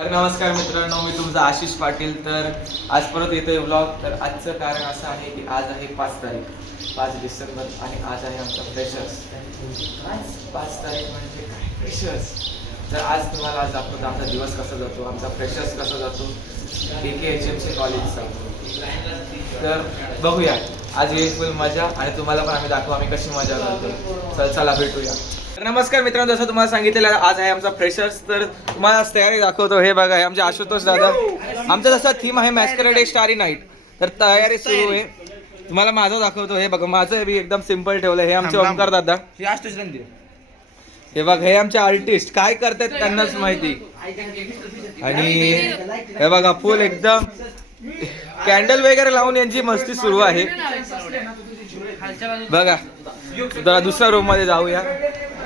तर नमस्कार मित्रांनो, मी तुमचा आशिष पाटील. तर आज परत येतोय व्लॉग. तर आजचं कारण असं आहे की आज आहे 5 तारीख, 5 डिसेंबर आणि आज आहे आमचा फ्रेशर्स. आज 5 तारीख म्हणजे काय फ्रेशर्स. तर आज तुम्हाला आज दाखवतो आमचा दिवस कसा जातो, आमचा फ्रेशर्स कसा जातो KKHMC कॉलेजचा. तर बघूया, आज येईल फुल मजा आणि तुम्हाला पण आम्ही दाखवू आम्ही कशी मजा करतो. चला भेटूया. नमस्कार मित्रांनो, जसं तुम्हाला सांगितलेलं आज आहे आमचा फ्रेशर्स. तर तुम्हाला आज तयारी दाखवतो. हे बघा, हे आमचे आशुतोष दादा. आमचा जसा थीम आहे मॅस्करेड स्टारी नाईट, तर तयारी सुरू आहे. तुम्हाला माझं दाखवतो. हे बघा, माझं बी एकदम सिम्पल ठेवलं. हे आमचे ओमकार दादा. हे बघा, हे आमचे आर्टिस्ट काय करतात त्यांनाच माहिती. आणि हे बघा, फुल एकदम कॅन्डल वगैरे लावून यांची मस्ती सुरू आहे. बघा, जरा दुसऱ्या रूम मध्ये जाऊया.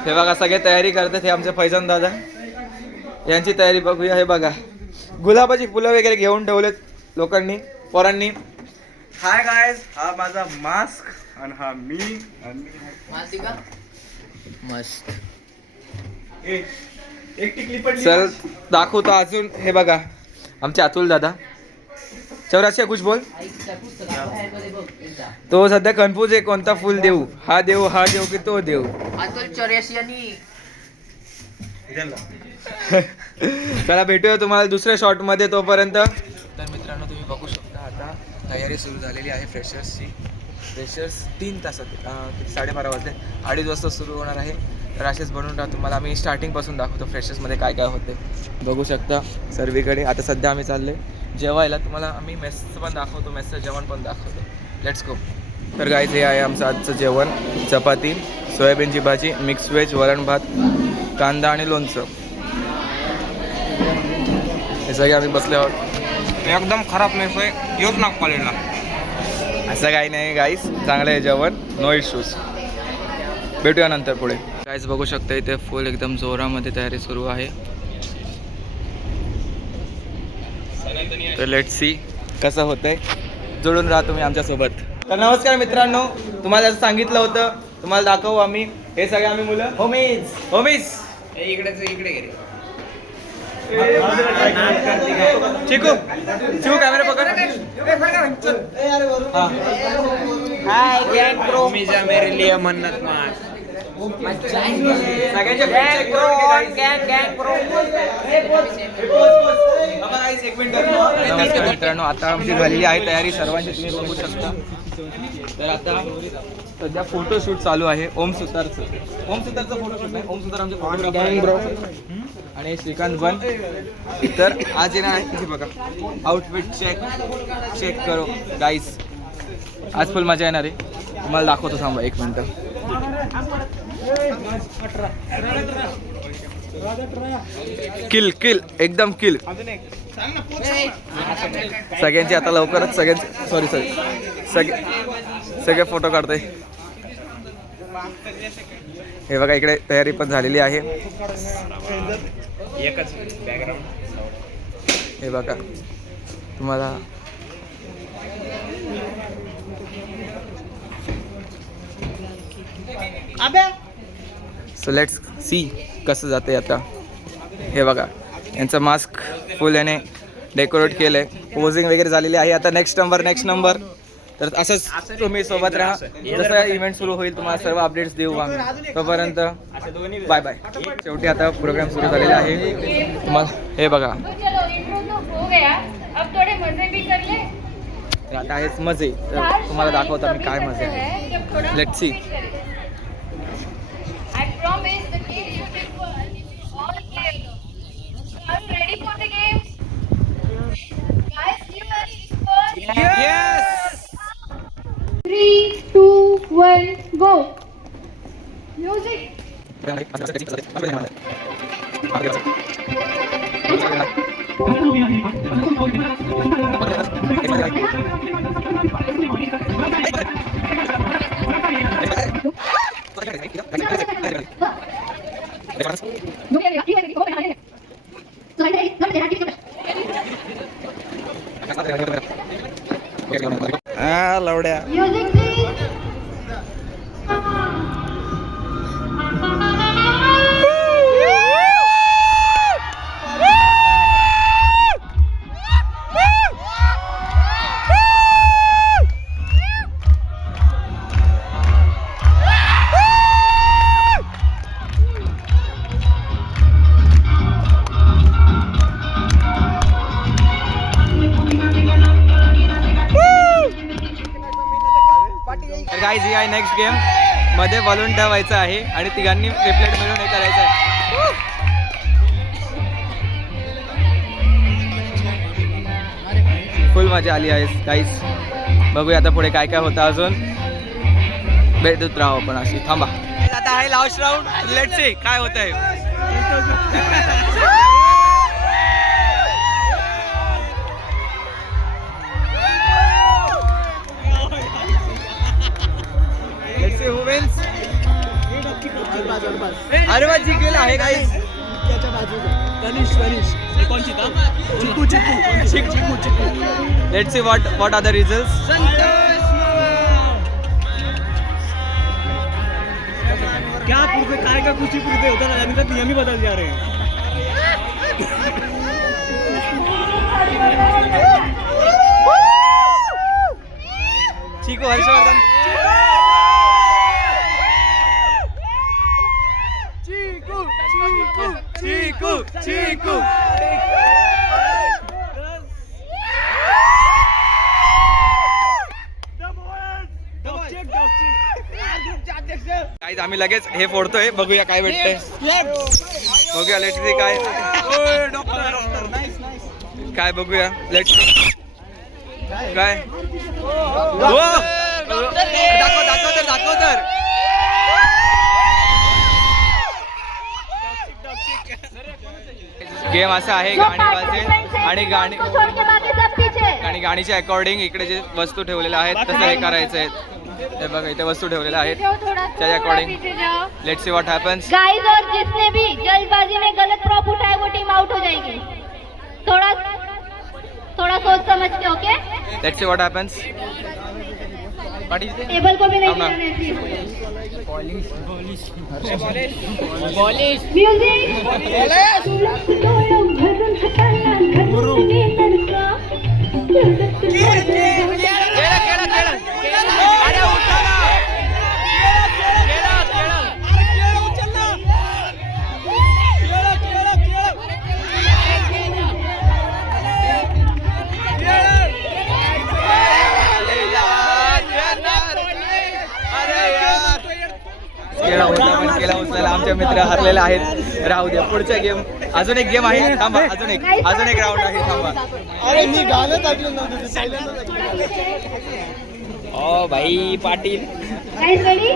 हे बघा, सगळे तयारी करतात. हे आमचे फैजन दादा, यांची तयारी बघूया. हे बघा, गुलाबाची फुलं वगैरे घेऊन ठेवलेत लोकांनी, पोरांनी. हाय गायज, हा माझा मास्क आणि हा मी. मस्त. चल दाखवतो अजून. हे बघा, आमचे अतुल दादा. चौराशे कुछ बोल. तो सध्या कन्फ्यूज आहे, कोणता फुल देऊ, हा देऊ की तो देऊ. चला भेटूया तुम्हाला दुसऱ्या शॉट मध्ये. तोपर्यंत तर मित्रांनो, तुम्ही बघू शकता आता तयारी सुरू झालेली आहे फ्रेशर्सची. फ्रेशर्स 3 तासात 12:30 वाजले, 2:30 वाजता सुरू होणार आहे. तर असेच बनवून राहा. तुम्हाला आम्ही स्टार्टिंगपासून दाखवतो फ्रेशर्समध्ये काय काय होते. बघू शकता सर्वीकडे. आता सध्या आम्ही चालले जेवायला. तुम्हाला आम्ही मेसचं पण दाखवतो, मेसचं जेवण पण दाखवतो. Let's go. तर गाईज, हे आहे आमचं आजचं जेवण. चपाती, सोयाबीनची भाजी, मिक्स व्हेज, वरण भात, कांदा आणि लोणचं. हे सगळे आम्ही बसले आहोत. एकदम खराब मेस आहे, येऊच ना कॉलेजला. असं काही नाही गाईज, चांगलं आहे जेवण, नो इश्यूज. भेटूया नंतर पुढे. गाईज बघू शकता, इथे फुल एकदम जोरामध्ये तयारी सुरू आहे. तर लेट्स सी कसं होतंय. जोडून राहा तुम्ही आमच्यासोबत. तर नमस्कार मित्रांनो, तुम्हाला जसं सांगितलं होतं तुम्हाला दाखवू आम्ही. हे सगळे आम्ही मुलं होमीज. इकडे गेले. चिकू कॅमेरा पकड. हाय गैंग ब्रो, मीजा मेरे लिए मन्नत मार. सगळ्यांचे गैंग ब्रो. नमस्कार मित्रांनो, आता आमची झालेली आहे तयारी सर्वांची, तुम्ही बघू शकता. तर आता सध्या फोटोशूट चालू आहे ओम सुतारचं फोटोशूट आहे. ओम सुतार आमचे फोटोग्राफर आणि श्रीकांत बन. तर आज येणार आहे किती बघा, आउटफिट चेक करो गाईस. आज फुल मजा येणार आहे. तुम्हाला दाखवतो, थांबा 1 मिनिट. किल एकदम किल. सगळ्यांची आता लवकरच सगळे फोटो काढतोय. हे बघा, इकडे तयारी पण झालेली आहे. एकच बॅकग्राऊंड. हे बघा तुम्हाला. सो लेट्स सी कसं जाते आता. हे बघा, यांचं मास्क फुल याने डेकोरेट केलंय, पोजिंग वगैरे झालेली आहे. आता नेक्स्ट नंबर. तर असंच तुम्ही सोबत राहा. जसं इव्हेंट सुरू होईल तुम्हाला सर्व अपडेट्स देऊ आम्ही. तोपर्यंत बाय बाय. शेवटी आता प्रोग्राम सुरू झालेला आहे. मग हे बघा, आता आहेच मजे. तर तुम्हाला दाखवतो आम्ही काय मजे आहे. Let's see. Yes! 3, 2, 1, go! Music! लवड्या. Music please! गाईज ही आहे नेक्स्ट गेम. मध्ये बलून ठेवायचं आहे आणि तिघांनी रिप्लेट मिळून हे करायचं आहे. फुल मजा आली आहे गाईज. बघूया आता पुढे काय काय होतं अजून. भेटत राहू आपण अशी. थांबा आता आहे लास्ट राऊंड. लेट्स सी काय होत आहे. Let's see who wins. अरे वा जिंकलेला आहे guys. Let's see what are the results. क्या पूछते काय का कुछ ही पूछते होता ना अभी तक नियम ही बदल जा रहे हैं. चिकू हर्षवर्धन. चिकू चिकू. आम्ही लगेच हे फोडतोय. बघूया काय भेटतंय. बघूया लेट्स सी काय काय बघूया. लेट्स काय दाखव तर. गेम असा आहे गाणी वाजते आणि गाणीच्या अकॉर्डिंग इकडे जे वस्तू ठेवलेल्या आहेत तसं हे करायचं आहे. हे बघा इथे वस्तू ठेवलेल्या आहेत त्याच्या according. Let's see what happens. Guys और जिसने भी जल्दबाजी में गलत प्रॉप उठाए वो टीम आउट हो जाएगी. थोड़ा सोच समझ के. Okay let's see what happens. Table को भी नहीं गिराना है प्लीज. केला उचलायला आमच्या मित्र हरलेले आहेत. राहू द्या पुढच्या गेम. अजून एक गेम आहे. थांबा अजून एक राऊंड आहे. थांबा. अरे मी गाणं ऐकलं नव्हतं. ओ भाई Patil. Guys ready.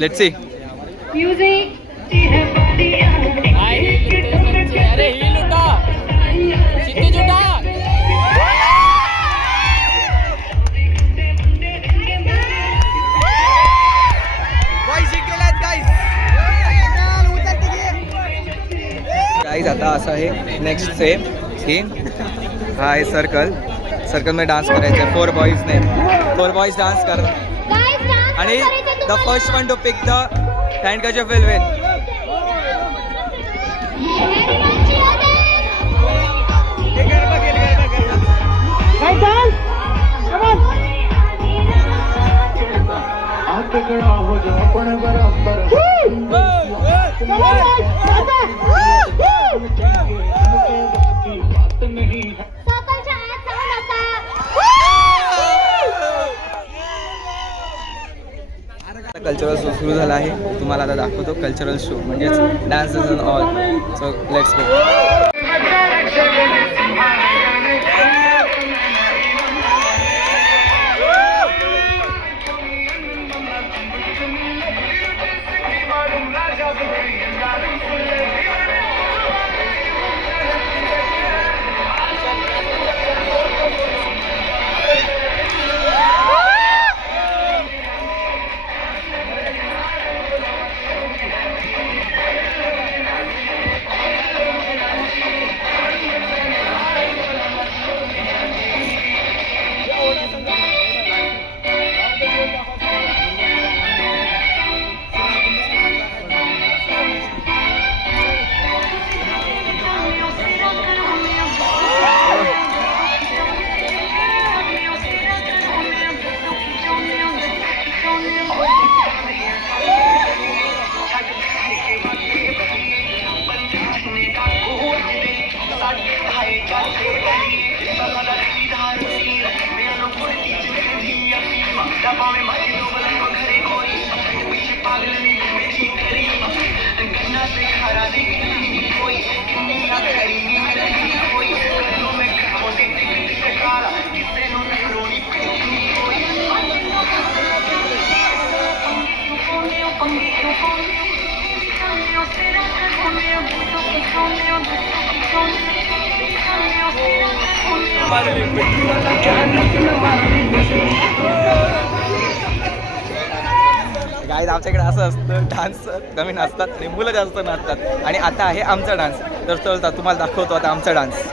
Let's see. Music. अरे ही लुटा सिद्धू जुटा. गाइस आता असं आहे नेक्स्ट सेम की हा आहे सर्कल. सर्कल मध्ये डान्स करायचं आहे. 4 बॉईजने 4 बॉईज डान्स कर आणि the first one to pick the handkerchief will win. Cultural show सुरू झाला आहे. तुम्हाला आता दाखवतो कल्चरल शो म्हणजेच dances and all. So let's go. Guys आमच्याकडे असं असतं, डान्स कमी नाचतात आणि मुलं जास्त नाचतात. आणि आता आहे आमचा डान्स. तर चलता तुम्हाला दाखवतो आता आमचा डान्स.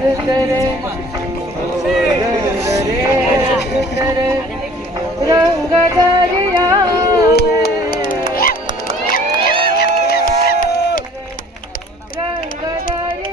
तेरे रंग दरिया रंग दरिया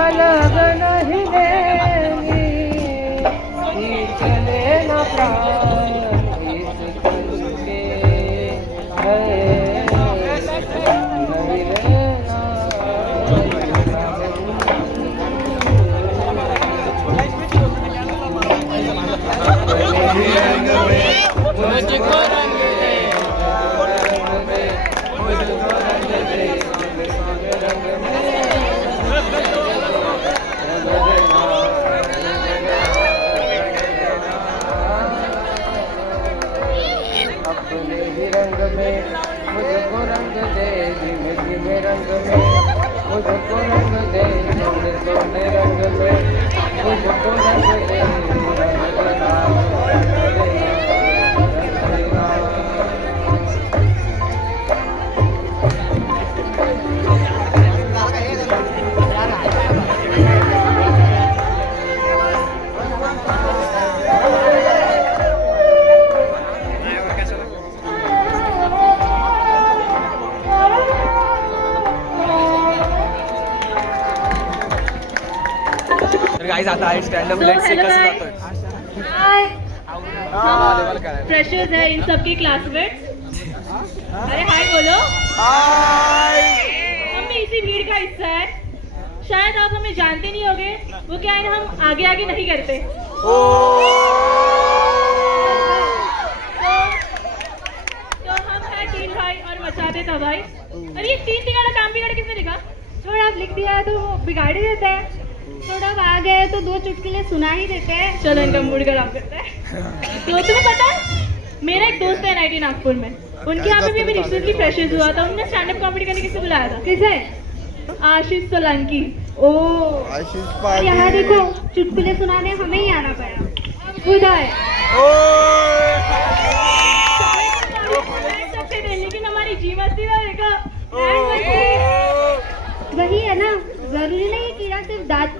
अलग नहीं लेनी चले न प्राण इस तन के नहीं लेना अपने ही रंग में मुझको रंग दे धीमे धीमे रंग में मुझको रंग दे सोने सोने रंग में मुझको रंग दे तर गाईज आता आहे स्टँडअप लेट्स से कसं जातोय फ्रेशर्स है इन सबकी क्लासमेट्स. अरे हाय बोलो. हम भी इसी भीड़ का हिस्सा है. शायद आप हमें जानते नहीं होंगे. वो क्या है ना, हम आगे आगे नहीं करते. तो हम हैं तीन भाई और मचाते था भाई. अरे ये तीन तिगाड़ा काम बिगाड़ किसने लिखा? थोड़ा आप लिख दिया है तो वो बिगाड़ ही देते हैं. थोड़ा आ गए तो दो चुटकुले सुना ही देते हैं. चलो इनका मूड खराब करते हैं. तो तुम्हें पता है, मेरा एक दोस्त है NIT नागपुर में. उनके यहाँ पे भी अभी रिसेंटली फ्रेशर्स हुआ था. उन्होंने स्टैंड अप कॉमेडी करने किसे बुलाया था? किसे? आशीष सोलंकी. ओ और यहाँ देखो, चुटकुले सुनाने हमें ही आना पड़ा. उदय सबसे थे, लेकिन हमारी जी मस्ती ना देखा. वही है ना, जरूरी नहीं कीड़ा सिर्फ दांत.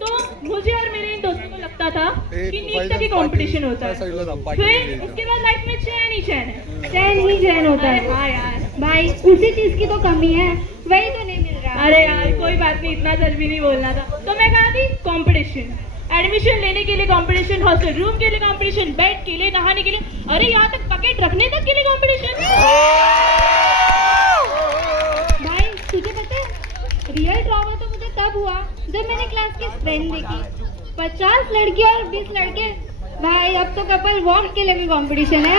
तो मुझे और मेरे इन दोस्तों को लगता था कि नीट तक ही कंपटीशन होता है. फिर उसके बाद लाइफ में चैन ही चैन है. चैन ही चैन होता है. हाँ यार भाई, उसी चीज की तो कमी है, वही तो नहीं मिल रहा. अरे यार कोई बात नहीं, इतना सच भी नहीं बोलना था. तो मैं कहा थी कंपटीशन. एडमिशन लेने के लिए कंपटीशन, हॉस्टल रूम के लिए कंपटीशन, बेड के लिए, नहाने के लिए, अरे यहाँ तक पकेट रखने तक के लिए कंपटीशन. भाई तुझे पता है, रियल ड्रामा तो मुझे तब हुआ जब मैंने क्लास की स्ट्रेंथ देखी. 50 लड़की और 20 लड़के. भाई अब तो कपल वॉक के लिए भी कंपटीशन है.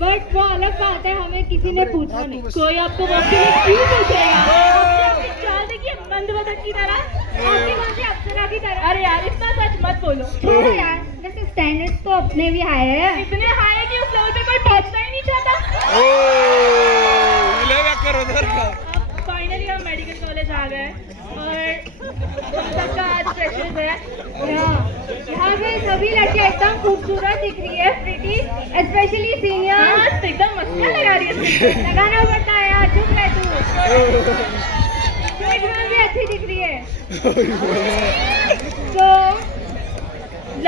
बट वो अलग बात है, हमें किसी ने पूछा नहीं. कोई आपको वॉक के लिए क्यों पूछेगा? चाल देखिए बंद बतख की तरह, आपकी बातें अप्सरा की तरह. अरे यार इतना सच मत बोलो. छोड़ो यार, वैसे स्टैंडर्ड्स तो अपने भी हाई है. इतने हाई है कि उस लेवल पे कोई पहुंचना ही नहीं चाहता. फाइनली हम मेडिकल कॉलेज आ गए और सबका आज फ्रेशर्स है. यहाँ पे सभी लड़कियाँ एकदम खूबसूरत दिख रही है, प्रीटी, स्पेशली सीनियर. एकदम मस्तियाँ लगा रही है. लगाना पड़ता है यार, चुप रह तू. देखने भी अच्छी दिख रही है. तो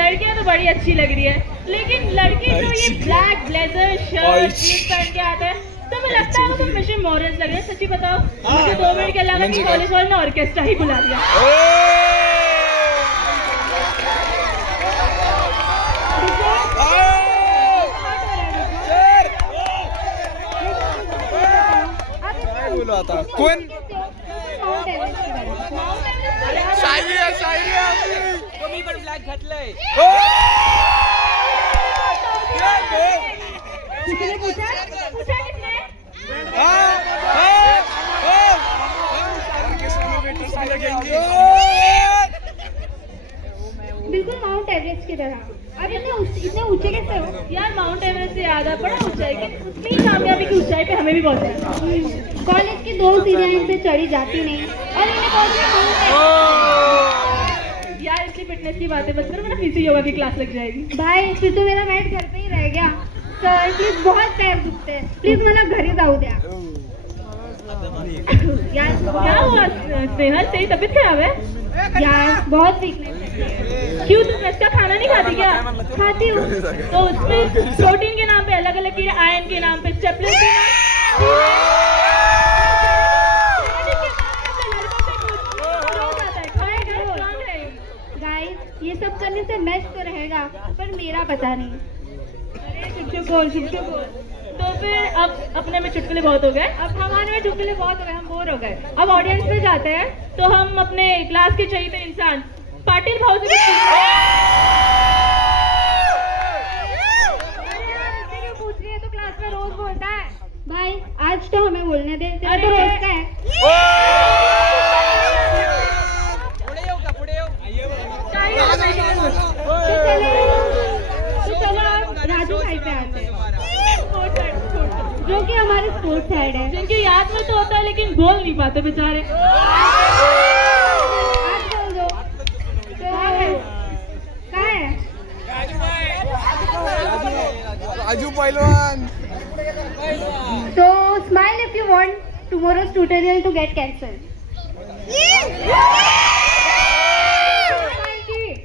लड़कियाँ तो बड़ी अच्छी लग रही है, लेकिन लड़के जो ये ब्लैक ब्लेजर शर्ट जींस पहन के आते हैं, तो मुझे लगता है वो तो मिशन मॉरल्स लग रहे हैं. सच्ची बताओ, मुझे 2 मिनट के लगा कि कॉलेज वालों ने ऑर्केस्ट्रा ही बुला दिया. बॅग घातलंय. किसने पूछा किसने? बिल्कुल माउंट एवरेस्ट की तरह. अब इतने ऊंचे कैसे हो? यार माउंट एवरेस्ट से याद है, बड़ा ऊंचाई की उतनी कामयाबी की ऊंचाई पे हमें भी पहुंचना है. कॉलेज की 2 सीढ़ियां इनसे चढ़ी जाती नहीं और इन्हें पहुंचना यार. इतनी फिटनेस की बातें मत करो, मेरा फिर से योगा की क्लास लग जाएगी. भाई फिर तो मेरा मैट घर पे ही रह गया. सर प्लीज बहुत पैर दुखते हैं, प्लीज मला घरी जाऊ द्या. यार क्या हुआ स्नेहल, तेरी तबीयत खराब है? यार बहुत वीकनेस है. क्यों तुम रस का खाना नहीं खाती क्या? खाती हूँ. तो उसमें प्रोटीन के नाम पे अलग अलग कीड़े, आयरन के नाम पे चपलेट के गाइस ये सब करने से मैच तो रहेगा पर मेरा पता नहीं. अरे चुप बोल. तो फिर अब अपने में चुटकुले बहुत हो गए, अब हमारे में चुटकुले बहुत हो गए, हम बोर हो गए. अब ऑडियंस में जाते हैं. तो हम अपने क्लास के चहेते इंसान पाटिल भाव से पूछ रही है. तो क्लास में रोज बोलता है. भाई आज तो हमें बोलने दे, तेरा तो रोज का है. तो चलो राजू भाई पे आते हैं, जो कि हमारे स्पोर्ट्स हेड है, जिनकी याद में तो होता है लेकिन बोल नहीं पाते बेचारे. आज बोल दो. कहाँ है? राजू पहलवान. So smile if you want tomorrow's tutorial to get cancelled.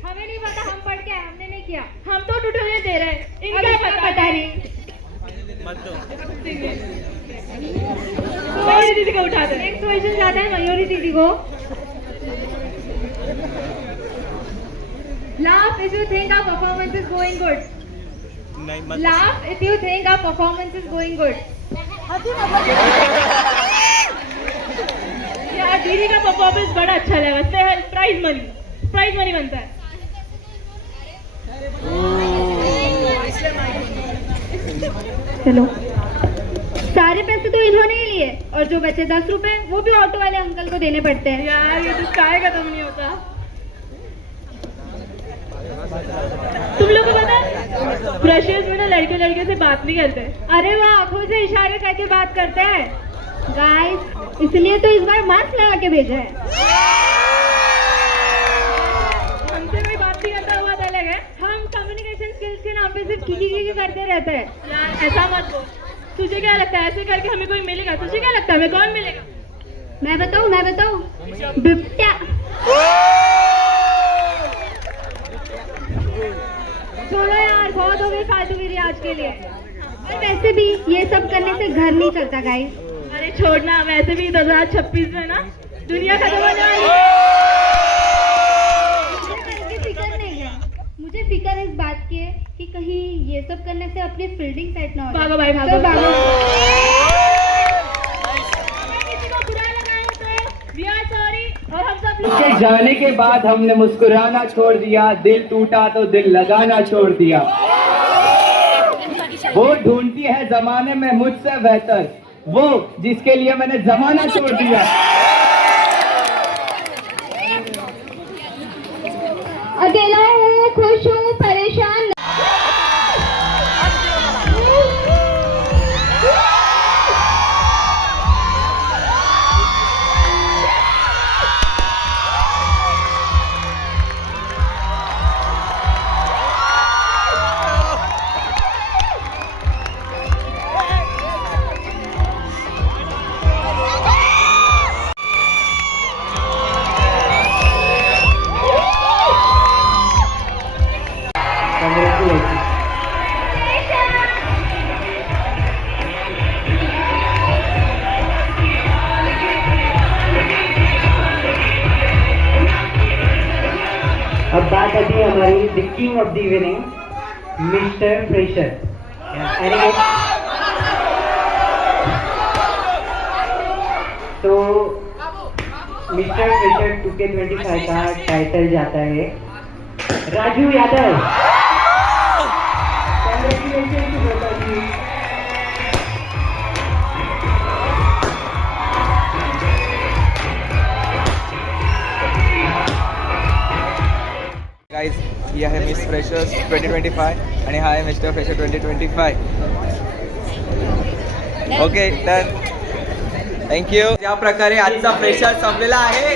हमें नहीं पता, हम पढ़ के हमने नहीं किया. हम तो ट्यूटोरियल दे रहे हैं, इनका पता नहीं. मयूरी दीदी को उठाते हैं. नेक्स्ट क्वेश्चन जाता है मयूरी दीदी को. Laugh if you think our performance is going good. Laugh if you think our performance is going good. यार दीदी का परफॉर्मेंस बड़ा अच्छा लगा. प्राइज मनी बनता है. चलो सारे पैसे तो इन्होंने ही लिए और जो बचे 10 रुपए वो भी ऑटो वाले अंकल को देने पड़ते हैं. यार ये तो काय खत्म नहीं होता. तुम लोग को पता है फ्रेशर्स में ना लड़के से बात नहीं करते. अरे वो आंखों से इशारे करके बात करते हैं. गाइस इसलिए तो इस बार मास्क लगा के भेजा है. हमसे कोई बात नहीं करता हुआ अलग है. हम कम्युनिकेशन स्किल्स के नाम पे सिर्फ की करते रहते हैं. यार ऐसा मत बोल. तुझे क्या लगता है ऐसे करके हमें कोई मिलेगा? तुझे क्या लगता है हमें कौन मिलेगा? मैं बताऊं बिपट्या. छोड़ो यार, बहुत हो गई फालतूगिरी आज के लिए. और वैसे भी ये सब करने से घर नहीं चलता गाइस. अरे छोड़ना, वैसे भी 2026 में ना दुनिया खत्म हो जाएगी. मुझे फिक्र नहीं है. मुझे फिक्र इस बात की है कि कहीं ये सब करने से अपनी फील्डिंग सेट ना हो. भागो भाई भागो. किसी को बुरा लगा है तो वी आर सॉरी. और हम सब उसके जाने के बाद हमने मुस्कुराना छोड़ दिया, दिल टूटा तो दिल लगाना छोड़ दिया. वो ढूंढती है जमाने में मुझसे बेहतर, वो जिसके लिए मैंने जमाना छोड़ दिया. अकेला हूँ, खुश हूँ, परेशान. अब बात आती है हमारी the king of the evening, mister fresher. तो मिस्टर फ्रेशर 2K25 का टाइटल जाता है Raju Yadav. Congratulations to both of you. Guys ही आहे मिस फ्रेशर्स 2025 आणि हा आहे mister fresher 2025. Okay done, thank you. त्या प्रकारे आजचा फ्रेशर संपलेला आहे.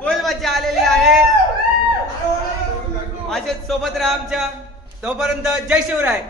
फुल मजा आलेली आहे. माझ्या सोबत राहा आमच्या. तोपर्यंत जय शिवराय.